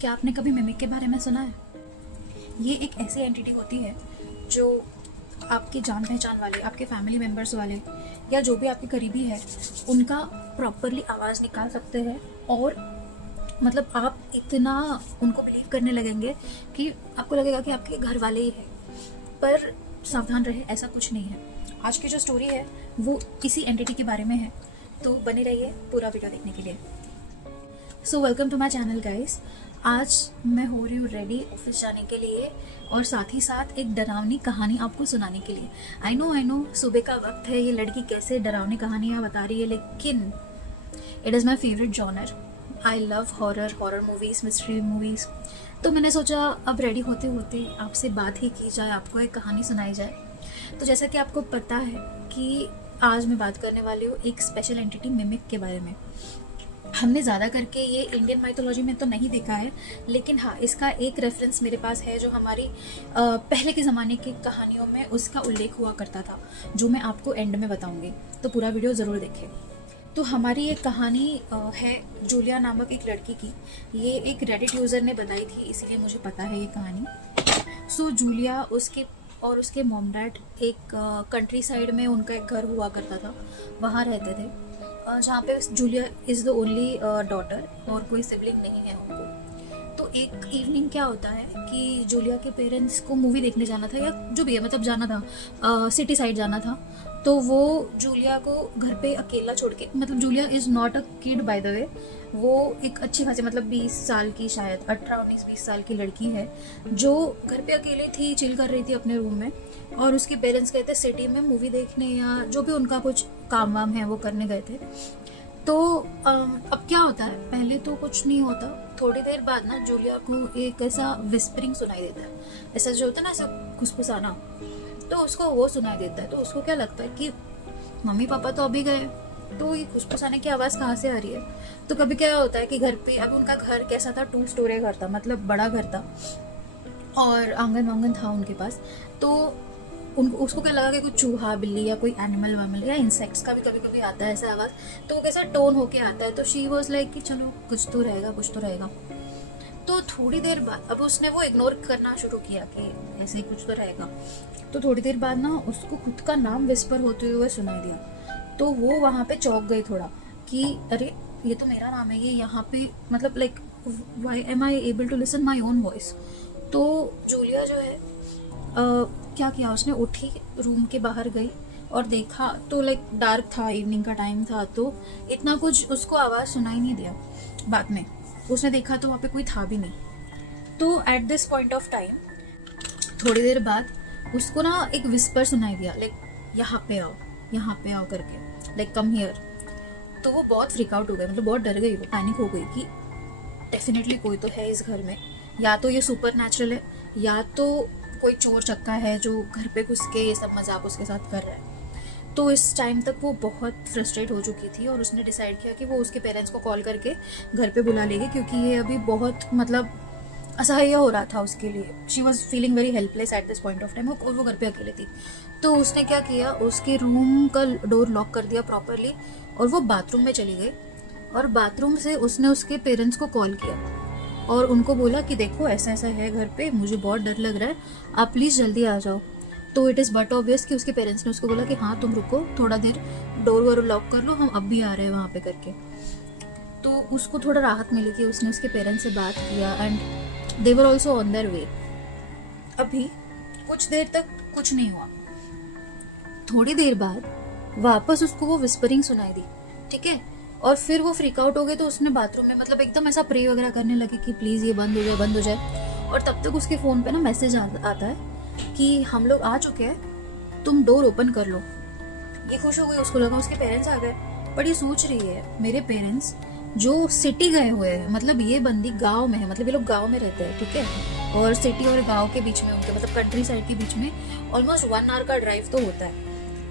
क्या आपने कभी मिमिक के बारे में सुना है? ये एक ऐसी एंटिटी होती है जो आपके जान पहचान वाले, आपके फैमिली मेम्बर्स वाले या जो भी आपके करीबी है उनका प्रॉपरली आवाज़ निकाल सकते हैं। और मतलब आप इतना उनको बिलीव करने लगेंगे कि आपको लगेगा कि आपके घर वाले ही हैं। पर सावधान रहे, ऐसा कुछ नहीं है। आज की जो स्टोरी है वो इसी एंटिटी के बारे में है, तो बने रहिए पूरा वीडियो देखने के लिए। So welcome to my channel guys. आज मैं हो रही हूँ रेडी ऑफिस जाने के लिए और साथ ही साथ एक डरावनी कहानी आपको सुनाने के लिए। आई नो सुबह का वक्त है, ये लड़की कैसे डरावनी कहानियाँ बता रही है, लेकिन it is my favourite genre. I love horror movies, mystery movies. तो मैंने सोचा अब रेडी होते होते आपसे बात ही की जाए, आपको एक कहानी सुनाई जाए। तो जैसा कि आपको पता है कि आज मैं बात करने वाली हूँ एक स्पेशल एंटिटी मिमिक के बारे में। हमने ज़्यादा करके ये इंडियन माइथोलॉजी में तो नहीं देखा है, लेकिन हाँ, इसका एक रेफरेंस मेरे पास है जो हमारी पहले के ज़माने की कहानियों में उसका उल्लेख हुआ करता था, जो मैं आपको एंड में बताऊंगी। तो पूरा वीडियो ज़रूर देखें। तो हमारी एक कहानी है जूलिया नामक एक लड़की की। ये एक रेडिट यूज़र ने बताई थी, इसीलिए मुझे पता है ये कहानी। सो जूलिया और उसके मॉम डैड एक कंट्री साइड में उनका एक घर हुआ करता था, वहाँ रहते थे, जहाँ पे Julia is the only daughter और कोई सिबलिंग नहीं है उनको। तो एक इवनिंग क्या होता है कि जूलिया के पेरेंट्स को मूवी देखने जाना था या जो भी है, मतलब जाना था, सिटी साइड जाना था। तो वो जूलिया को घर पे अकेला छोड़ के, मतलब Julia is not a kid bye the वे, वो एक अच्छी खासी, मतलब 20 साल की, शायद 18-19-20 साल की लड़की है जो घर पे अकेले थी, चिल कर रही थी अपने रूम में। और उसके पेरेंट्स गए थे सिटी में मूवी देखने या जो भी उनका कुछ काम वाम है वो करने गए थे। तो अब क्या होता है, पहले तो कुछ नहीं होता, थोड़ी देर बाद ना जूलिया को एक ऐसा विस्परिंग सुनाई देता है, ऐसा जो होता है ना, ऐसा खुसफुसाना। तो उसको वो सुनाई देता है, तो उसको क्या लगता है कि मम्मी पापा तो अभी गए, तो ये खुसफुसाने की आवाज़ कहाँ से आ रही है। तो कभी क्या होता है कि घर पे, अभी उनका घर कैसा था, 2 स्टोरी घर था, मतलब बड़ा घर था और आंगन वांगन था उनके पास। तो उसको क्या लगा कि कुछ चूहा बिल्ली या कोई एनिमल वैमल या इंसेक्ट्स का भी कभी कभी आता है ऐसा आवाज़, तो वो कैसा टोन होके आता है। तो शी वॉज लाइक कि चलो कुछ तो रहेगा, कुछ तो रहेगा। तो थोड़ी देर बाद अब उसने वो इग्नोर करना शुरू किया कि ऐसे ही कुछ तो रहेगा। तो थोड़ी देर बाद ना उसको खुद का नाम विस्पर होते हुए सुनाई दिया। तो वो वहाँ पे चौंक गई थोड़ा कि अरे ये तो मेरा नाम है, ये यहाँ पे, मतलब like why am I able to listen my own voice. तो जूलिया जो है क्या किया उसने, उठी, रूम के बाहर गई और देखा तो लाइक डार्क था, इवनिंग का टाइम था, तो इतना कुछ उसको आवाज़ सुनाई नहीं दिया। बाद में उसने देखा तो वहाँ पे कोई था भी नहीं। तो at this point of time थोड़ी देर बाद उसको ना एक विस्पर सुनाई दिया, लाइक यहाँ पे आओ करके, लाइक कम हियर। तो वो बहुत फ्रीक आउट हो गई, मतलब बहुत डर गई, वो पैनिक हो गई कि डेफिनेटली कोई तो है इस घर में, या तो ये सुपर नेचुरल है या तो कोई चोर चक्का है जो घर पे घुस के ये सब मजाक उसके साथ कर रहा है। तो इस टाइम तक वो बहुत फ्रस्ट्रेट हो चुकी थी और उसने डिसाइड किया कि वो उसके पेरेंट्स को कॉल करके घर पे बुला लेगी, क्योंकि ये अभी बहुत, मतलब असह्य हो रहा था उसके लिए। She was feeling very helpless at this point of time, वो घर पे अकेले थी। तो उसने क्या किया, उसके रूम का डोर लॉक कर दिया प्रॉपरली और वो बाथरूम में चली गई और बाथरूम से उसने उसके पेरेंट्स को कॉल किया और उनको बोला कि देखो ऐसा ऐसा है घर पे, मुझे बहुत डर लग रहा है, आप प्लीज़ जल्दी आ जाओ। तो इट इज़ बट ऑब्वियस कि उसके पेरेंट्स ने उसको बोला कि हाँ तुम रुको थोड़ा देर, डोर वोर लॉक कर लो, हम अब भी आ रहे हैं वहाँ पे करके। तो उसको थोड़ा राहत मिली कि उसने उसके पेरेंट्स से बात किया and they were also on their way. अभी कुछ देर तक कुछ नहीं हुआ, थोड़ी देर बाद वापस उसको वो विस्परिंग सुनाई दी, ठीक है। और फिर वो फ्रीक आउट हो गए, तो उसने बाथरूम में, मतलब एकदम ऐसा प्रे वगैरह करने लगी कि प्लीज़ ये बंद हो जाए, बंद हो जाए। और तब तक उसके फ़ोन पे ना मैसेज आता है कि हम लोग आ चुके हैं, तुम डोर ओपन कर लो। ये खुश हो गई, उसको लगा उसके पेरेंट्स आ गए। बट ये सोच रही है मेरे पेरेंट्स जो सिटी गए हुए हैं, मतलब ये बंदी गांव में है, मतलब ये लोग गांव में रहते हैं, ठीक है, और सिटी और गांव के बीच में उनके, मतलब कंट्री साइड के बीच में ऑलमोस्ट 1 आवर का ड्राइव तो होता है।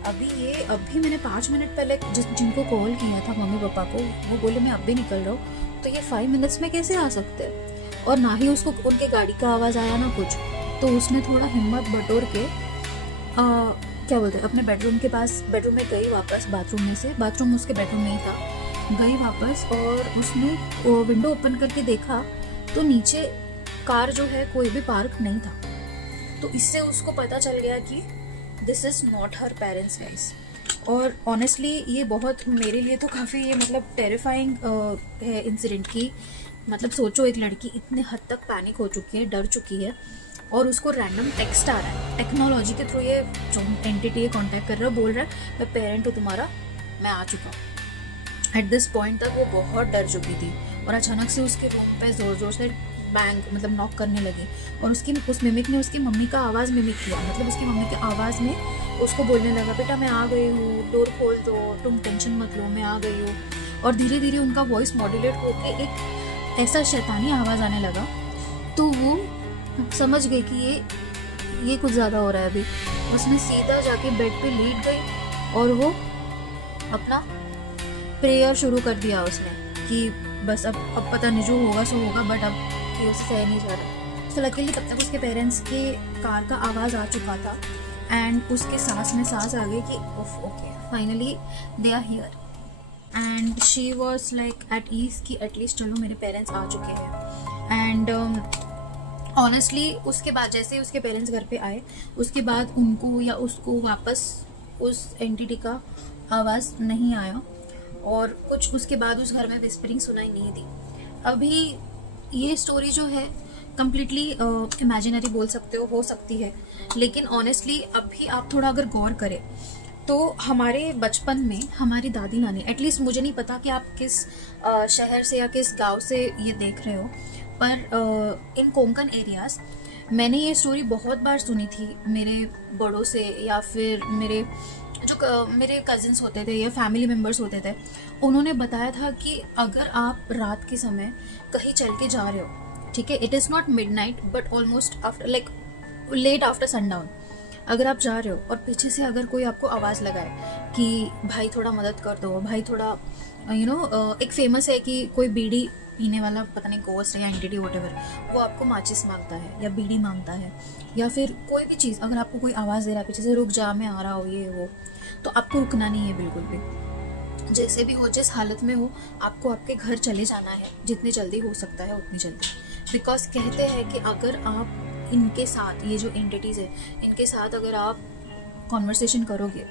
अभी मैंने 5 मिनट पहले जिनको कॉल किया था मम्मी पापा को, वो बोले मैं अब भी निकल रहा हूँ, तो ये 5 मिनट्स में कैसे आ सकते हैं। और ना ही उसको उनके गाड़ी का आवाज़ आया ना कुछ। तो उसने थोड़ा हिम्मत बटोर के क्या बोलते हैं, अपने बेडरूम के पास, बेडरूम में गई वापस, बाथरूम में से, बाथरूम उसके बेडरूम में ही था, गई वापस और उसने विंडो ओपन करके देखा तो नीचे कार जो है कोई भी पार्क नहीं था। तो इससे उसको पता चल गया कि this is not her parents guys. और ऑनेस्टली ये बहुत मेरे लिए तो काफ़ी ये मतलब टेरिफाइंग है इंसिडेंट की। मतलब सोचो, एक लड़की इतने हद तक पैनिक हो चुकी है, डर चुकी है, और उसको रैंडम टेक्स्ट आ रहा है टेक्नोलॉजी के थ्रू। ये जो एंटिटी है कॉन्टैक्ट कर रहा है, बोल रहा है मैं पेरेंट हूँ तुम्हारा, मैं आ चुका हूँ। एट दिस पॉइंट तक वो बहुत डर चुकी थी, और अचानक से उसके रूम पे ज़ोर ज़ोर से बैंक मतलब नॉक करने लगी, और उस मिमिक ने उसकी मम्मी का आवाज़ मिमिक किया। मतलब उसकी मम्मी की आवाज़ में उसको बोलने लगा, बेटा मैं आ गई हूँ, डोर खोल दो, तुम टेंशन मत लो, मैं आ गई हूँ। और धीरे धीरे उनका वॉइस मॉड्यूलेट होके एक ऐसा शैतानी आवाज़ आने लगा। तो वो समझ गई कि ये कुछ ज़्यादा हो रहा है अभी। उसने सीधा जाके बेड पे लेट गई और वो अपना प्रेयर शुरू कर दिया उसने कि बस अब पता नहीं जो होगा सो होगा, बट अब ये उससे सह नहीं जा रहा। तो लकीली तब तक उसके पेरेंट्स के कार का आवाज़ आ चुका था, एंड उसके सांस में सांस आ गई कि okay finally they are here. And she was like at ease कि एटलीस्ट चलो मेरे पेरेंट्स आ चुके हैं। एंड ऑनेस्टली उसके बाद जैसे ही उसके पेरेंट्स घर पे आए, उसके बाद उनको या उसको वापस उस एंटिटी का आवाज़ नहीं आया, और कुछ उसके बाद उस घर में विस्परिंग सुनाई नहीं दी। अभी ये स्टोरी जो है कम्प्लीटली इमेजिनरी बोल सकते हो सकती है, लेकिन ऑनेस्टली अभी आप थोड़ा अगर गौर करें तो हमारे बचपन में हमारी दादी नानी, एटलीस्ट मुझे नहीं पता कि आप किस शहर से या किस गांव से ये देख रहे हो, पर इन कोंकण एरियाज़ मैंने ये स्टोरी बहुत बार सुनी थी मेरे बड़ों से, या फिर मेरे मेरे कजिन्स होते थे या फैमिली मेम्बर्स होते थे, उन्होंने बताया था कि अगर आप रात के समय कहीं चल के जा रहे हो, ठीक है, it is not midnight but almost after like late after sundown, अगर आप जा रहे हो और पीछे से अगर कोई आपको आवाज़ लगाए कि भाई थोड़ा मदद कर दो, भाई थोड़ा एक फेमस है कि कोई बीड़ी पीने वाला, पता नहीं गोस्ट है या एंटिटी व्हाटएवर, वो आपको माचिस मांगता है या बीड़ी मांगता है, या फिर कोई भी चीज़, अगर आपको कोई आवाज़ दे रहा है पीछे से रुक जा मैं आ रहा हूँ ये वो, तो आपको रुकना नहीं है बिल्कुल भी। जैसे भी हो, जिस हालत में हो, आपको आपके घर चले जाना है जितनी जल्दी हो सकता है उतनी जल्दी। बिकॉज कहते हैं कि अगर आप इनके साथ, ये जो एंटिटीज़ है इनके साथ अगर आप कॉन्वर्सेशन करोगे,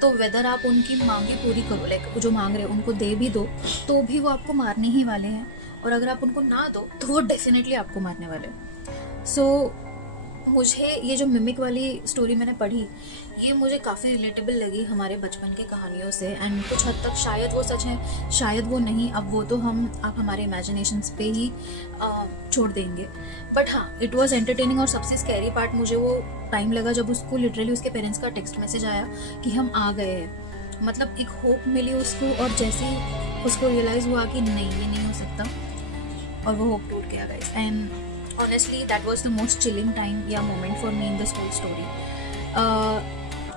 तो वेदर आप उनकी मांगे पूरी करो, लाइक जो मांग रहे हो उनको दे भी दो, तो भी वो आपको मारने ही वाले हैं, और अगर आप उनको ना दो तो वो डेफिनेटली आपको मारने वाले हैं। सो मुझे ये जो मिमिक वाली स्टोरी मैंने पढ़ी, ये मुझे काफ़ी रिलेटेबल लगी हमारे बचपन की कहानियों से, एंड कुछ हद तक शायद वो सच है, शायद वो नहीं, अब वो तो आप हमारे इमेजिनेशंस पे ही छोड़ देंगे। बट हाँ, इट वाज एंटरटेनिंग। और सबसे स्कैरी पार्ट मुझे वो टाइम लगा जब उसको लिटरली उसके पेरेंट्स का टेक्स्ट मैसेज आया कि हम आ गए हैं। मतलब एक होप मिली उसको, और जैसे ही उसको रियलाइज़ हुआ कि नहीं ये नहीं हो सकता, और वो होप टूट गया guys. And honestly that was the most chilling time या moment for me in this whole story.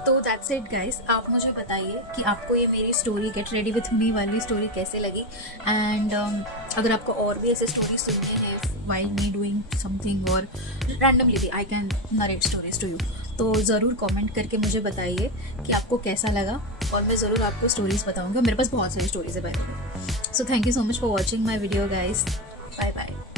तो that's it guys, आप मुझे बताइए कि आपको ये मेरी story get ready with me वाली स्टोरी कैसे लगी, एंड अगर आपको और भी ऐसे स्टोरी सुननी है while me doing something और randomly भी I can narrate stories to you, तो ज़रूर कमेंट करके मुझे बताइए कि आपको कैसा लगा, और मैं ज़रूर आपको स्टोरीज़ बताऊँगा। मेरे पास बहुत सारी स्टोरीज़ है by the way. So thank you so much for watching my video guys, bye bye.